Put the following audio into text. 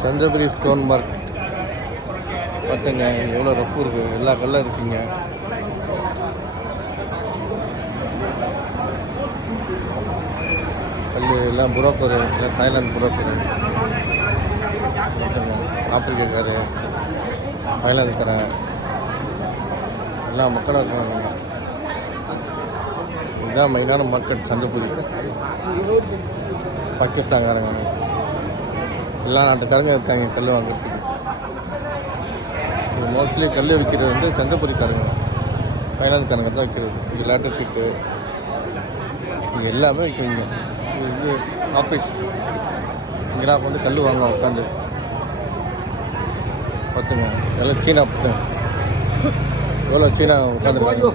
Chandrapuri stone market பார்த்துங்க, எவ்வளோ rough இருக்குது, எல்லா கல்லும் இருக்குங்க. கல் எல்லாம் புரோக்கரு, எல்லாம் தாய்லாந்து புரோக்கரு, ஆப்பிரிக்காக்காரு, தாய்லாந்துக்காரன், எல்லா மக்களும் இருக்காங்க. இதுதான் மெயினான மார்க்கெட் சந்திரபுரி. பாகிஸ்தான்காரங்க, எல்லா நாட்டுக்காரங்க இருக்காங்க கல் வாங்குறதுக்கு. இது மோஸ்ட்லி கல் விற்கிறது வந்து சந்திரபுரிக்காரங்க, தாய்லாந்துக்காரங்க தான் விற்கிறது. இது லேட்டர் ஷீட்டு, இங்கே எல்லாமே விற்குவீங்க. இது வந்து ஆஃபீஸ், இங்கே வந்து கல் வாங்க உட்காந்து பார்த்துங்க. எல்லாம் சீனா பார்த்துங்க, எவ்வளோ சீனா உட்காந்துருக்காங்க.